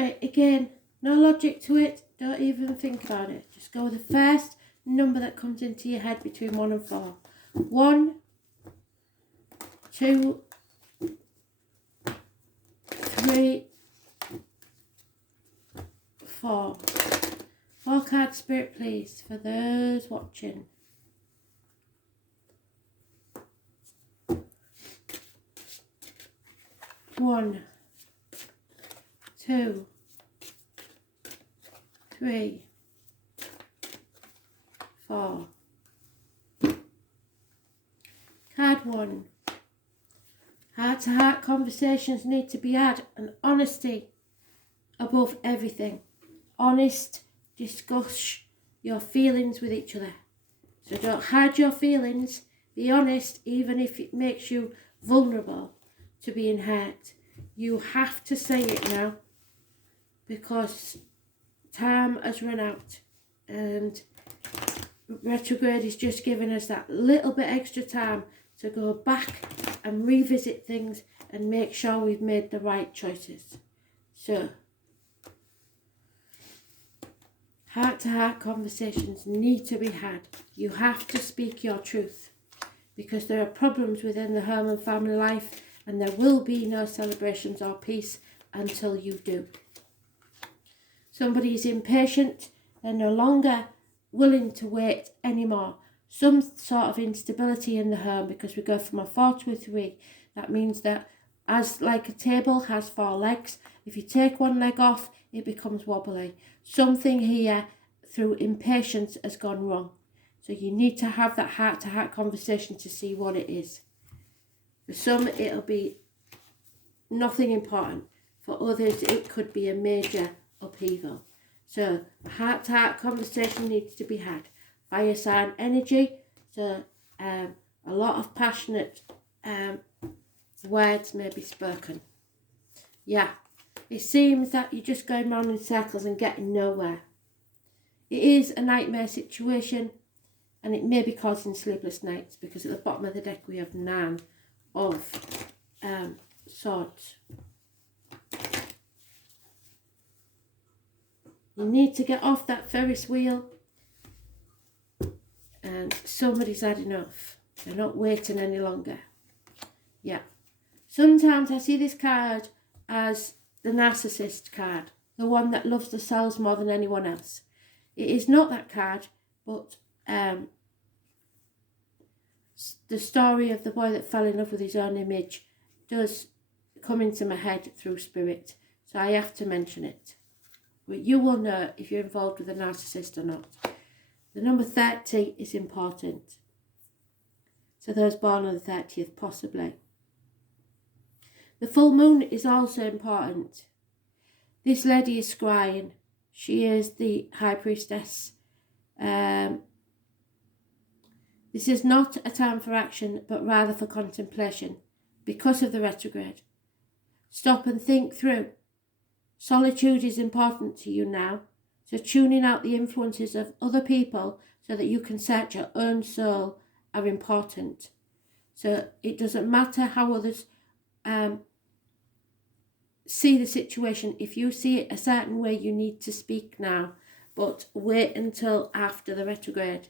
Right, again, no logic to it. Don't even think about it. Just go with the first number that comes into your head between 1 and 4. 1, 2, 3, 4. 4 card spirit, please, for those watching. One, 2, 3, 4. Card 1. Heart-to-heart conversations need to be had, and honesty above everything. Honest, discuss your feelings with each other. So don't hide your feelings. Be honest, even if it makes you vulnerable to being hurt. You have to say it now, because time has run out, and retrograde is just giving us that little bit extra time to go back and revisit things and make sure we've made the right choices. So, heart-to-heart conversations need to be had. You have to speak your truth, because there are problems within the home and family life, and there will be no celebrations or peace until you do. Somebody is impatient. They're no longer willing to wait anymore. Some sort of instability in the home, because we go from a 4 to a 3. That means that as like a table has 4 legs, if you take one leg off, it becomes wobbly. Something here through impatience has gone wrong. So you need to have that heart-to-heart conversation to see what it is. For some, it'll be nothing important. For others, it could be a major upheaval. So a heart-to-heart conversation needs to be had. Fire sign energy, so a lot of passionate words may be spoken. Yeah, it seems that you're just going round in circles and getting nowhere. It is a nightmare situation, and it may be causing sleepless nights, because at the bottom of the deck we have 9 of swords. You need to get off that Ferris wheel, and somebody's had enough. They're not waiting any longer. Yeah. Sometimes I see this card as the narcissist card, the one that loves themselves more than anyone else. It is not that card, but the story of the boy that fell in love with his own image does come into my head through spirit, so I have to mention it. But you will know if you're involved with a narcissist or not. The number 30 is important. So those born on the 30th, possibly. The full moon is also important. This lady is scrying. She is the high priestess. This is not a time for action, but rather for contemplation, because of the retrograde. Stop and think through. Solitude is important to you now, so tuning out the influences of other people so that you can search your own soul are important. So it doesn't matter how others see the situation. If you see it a certain way, you need to speak now, but wait until after the retrograde.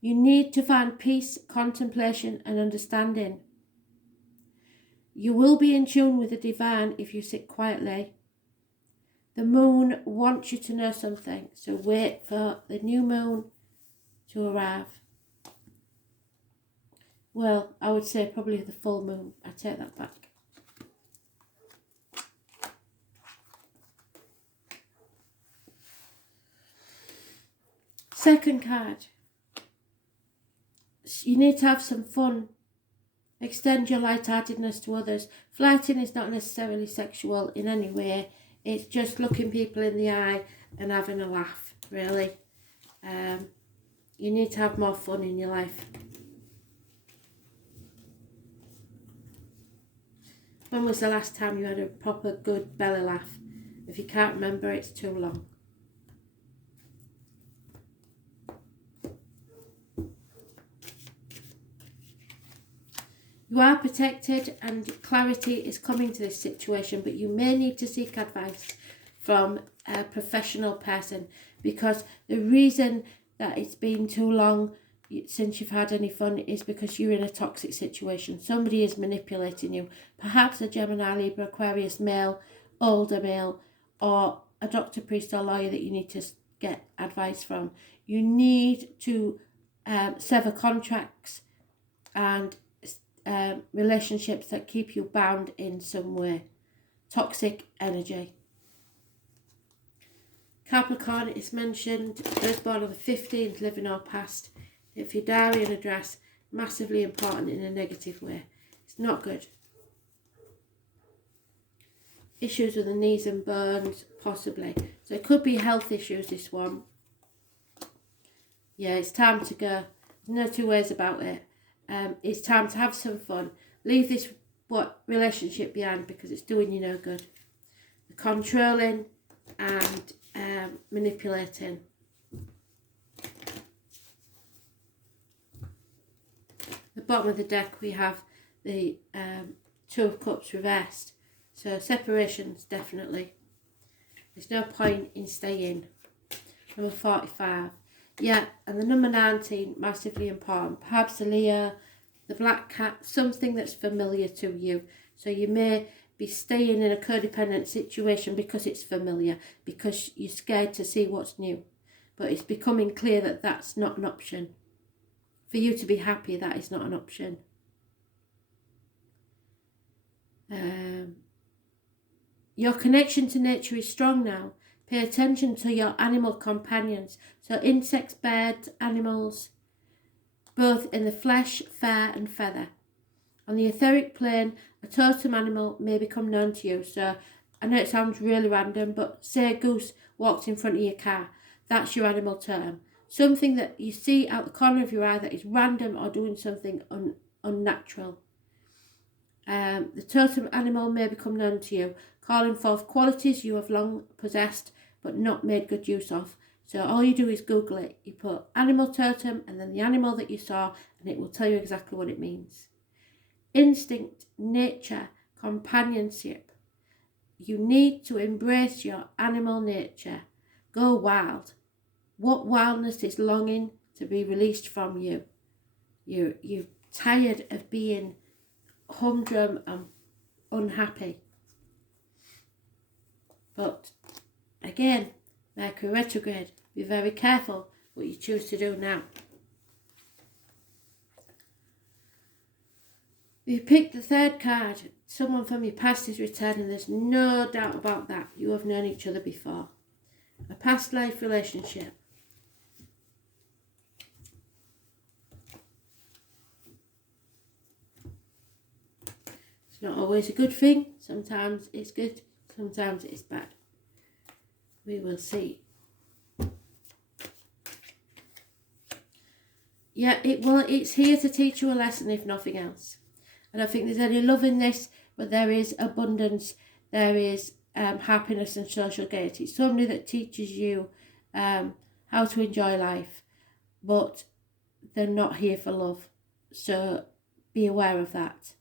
You need to find peace, contemplation and understanding. You will be in tune with the divine if you sit quietly. The moon wants you to know something, so wait for the new moon to arrive. Well, I would say probably the full moon. I take that back. Second card. You need to have some fun. Extend your lightheartedness to others. Flirting is not necessarily sexual in any way. It's just looking people in the eye and having a laugh, really. You need to have more fun in your life. When was the last time you had a proper good belly laugh? If you can't remember, it's too long. You are protected and clarity is coming to this situation, but you may need to seek advice from a professional person, because the reason that it's been too long since you've had any fun is because you're in a toxic situation. Somebody is manipulating you. Perhaps a Gemini, Libra, Aquarius male, older male, or a doctor, priest, or lawyer that you need to get advice from. You need to sever contracts and relationships that keep you bound in some way. Toxic energy. Capricorn is mentioned, those born on the 15th, living or past. If your diary and address, massively important in a negative way. It's not good. Issues with the knees and bones, possibly. So it could be health issues, this one. Yeah, it's time to go. There's no two ways about it. It's time to have some fun. Leave this relationship behind, because it's doing you no good. The controlling and manipulating. The bottom of the deck we have the Two of Cups reversed. So separations, definitely. There's no point in staying. Number 45. Yeah, and the number 19, massively important. Perhaps the Leo, the black cat, something that's familiar to you. So you may be staying in a codependent situation because it's familiar, because you're scared to see what's new. But it's becoming clear that that's not an option. For you to be happy, that is not an option. Your connection to nature is strong now. Pay attention to your animal companions. So insects, birds, animals, both in the flesh, fur and feather. On the etheric plane, a totem animal may become known to you. So I know it sounds really random, but say a goose walks in front of your car. That's your animal totem. Something that you see out the corner of your eye that is random or doing something unnatural. The totem animal may become known to you, calling forth qualities you have long possessed but not made good use of. So all you do is Google it. You put animal totem and then the animal that you saw, and it will tell you exactly what it means. Instinct, nature, companionship. You need to embrace your animal nature. Go wild. What wildness is longing to be released from you? You're tired of being humdrum and unhappy. But again, Mercury retrograde. Be very careful what you choose to do now. You picked the third card. Someone from your past is returning. There's no doubt about that. You have known each other before. A past life relationship. It's not always a good thing. Sometimes it's good, sometimes it's bad. We will see. Yeah, it's here to teach you a lesson, if nothing else. I don't think there's any love in this, but there is abundance, there is happiness and social gaiety. It's somebody that teaches you how to enjoy life, but they're not here for love. So be aware of that.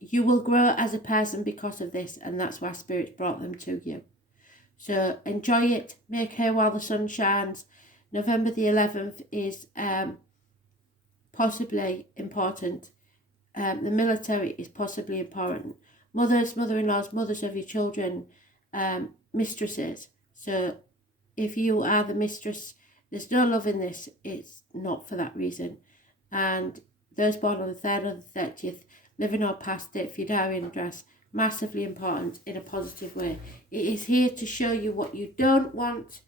You will grow as a person because of this, and that's why Spirit's brought them to you. So enjoy it, make hay while the sun shines. November the 11th is possibly important. The military is possibly important. Mothers, mother-in-laws, mothers of your children, mistresses. So if you are the mistress, there's no love in this. It's not for that reason. And those born on the 3rd or the 30th, living or past date for your diary and address, massively important in a positive way. It is here to show you what you don't want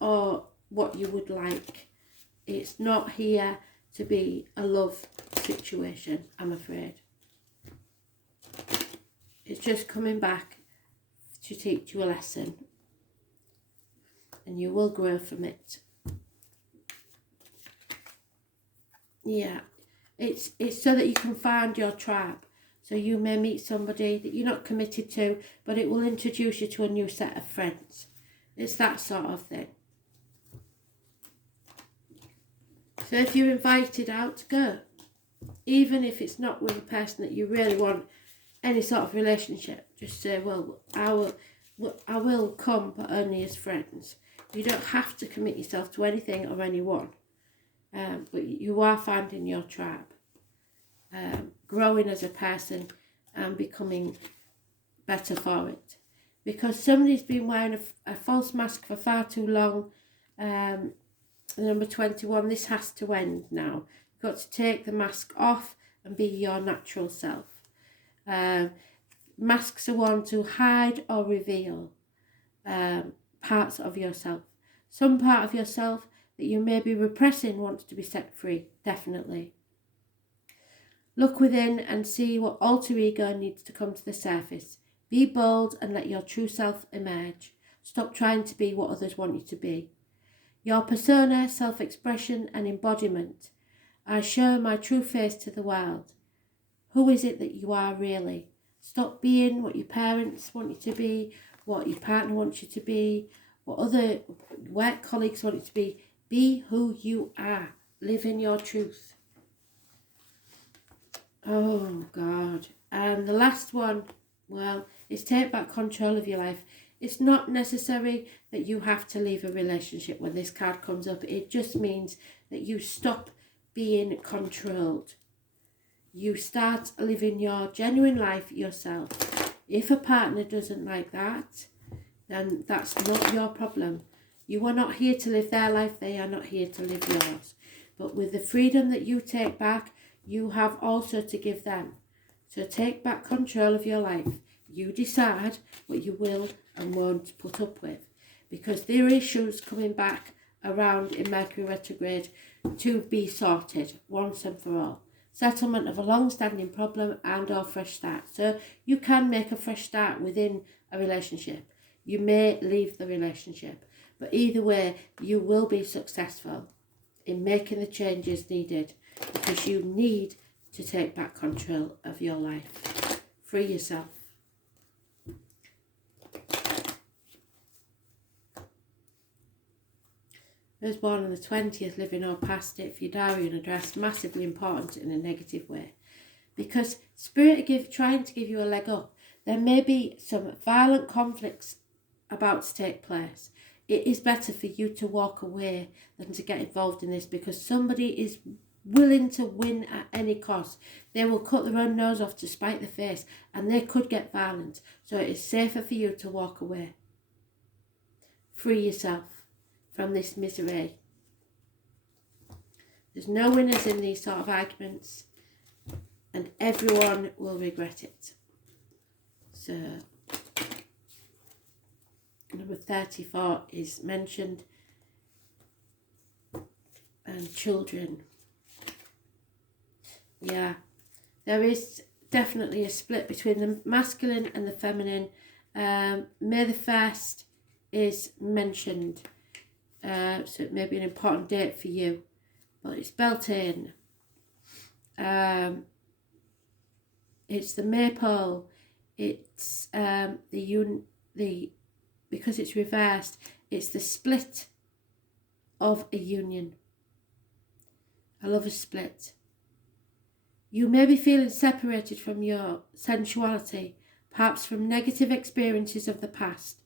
or what you would like. It's not here to be a love situation, I'm afraid. It's just coming back to teach you a lesson, and you will grow from it. Yeah, it's so that you can find your tribe. So you may meet somebody that you're not committed to, but it will introduce you to a new set of friends. It's that sort of thing. So if you're invited out, go. even if it's not with a person that you really want any sort of relationship. Just say, well, I will come, but only as friends. You don't have to commit yourself to anything or anyone, but you are finding your tribe, growing as a person and becoming better for it. Because somebody's been wearing a false mask for far too long. Number 21, this has to end now. You've got to take the mask off and be your natural self. Masks are one to hide or reveal parts of yourself. Some part of yourself that you may be repressing wants to be set free, definitely. Look within and see what alter ego needs to come to the surface. Be bold and let your true self emerge. Stop trying to be what others want you to be. Your persona, self-expression and embodiment. I show my true face to the world. Who is it that you are really? Stop being what your parents want you to be, what your partner wants you to be, what other work colleagues want you to be. Be who you are. Live in your truth. Oh, God. And the last one, well, is take back control of your life. It's not necessary that you have to leave a relationship when this card comes up. It just means that you stop being controlled. You start living your genuine life yourself. If a partner doesn't like that, then that's not your problem. You are not here to live their life. They are not here to live yours. But with the freedom that you take back, you have also to give them. So take back control of your life. You decide what you will and won't put up with. Because there are issues coming back around in Mercury retrograde to be sorted once and for all. Settlement of a long-standing problem and or fresh start. So you can make a fresh start within a relationship. You may leave the relationship. But either way, you will be successful in making the changes needed, because you need to take back control of your life. Free yourself. Those born on the 20th, living or past it for your diary and address, massively important in a negative way. Because Spirit are trying to give you a leg up. There may be some violent conflicts about to take place. It is better for you to walk away than to get involved in this, because somebody is willing to win at any cost. They will cut their own nose off to spite the face, and they could get violent. So it is safer for you to walk away. Free yourself from this misery. There's no winners in these sort of arguments, and everyone will regret it. So number 34 is mentioned, and children. Yeah, there is definitely a split between the masculine and the feminine. May the 1st is mentioned, so it may be an important date for you, but it's built in. It's the maypole. It's because it's reversed, it's the split of a union. I love a split. You may be feeling separated from your sensuality, perhaps from negative experiences of the past.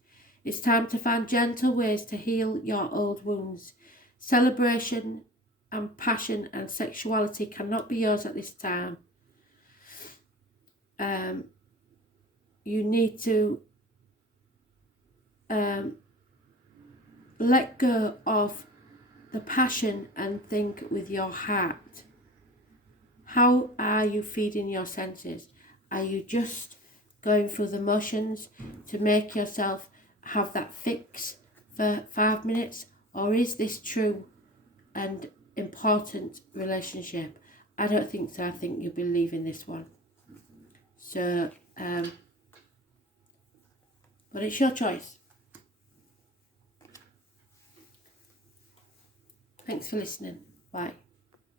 It's time to find gentle ways to heal your old wounds. Celebration and passion and sexuality cannot be yours at this time. You need to let go of the passion and think with your heart. How are you feeding your senses? Are you just going through the motions to make yourself have that fix for 5 minutes? Or is this true and important relationship? I don't think so. I think you'll be leaving this one. So, but it's your choice. Thanks for listening. Bye.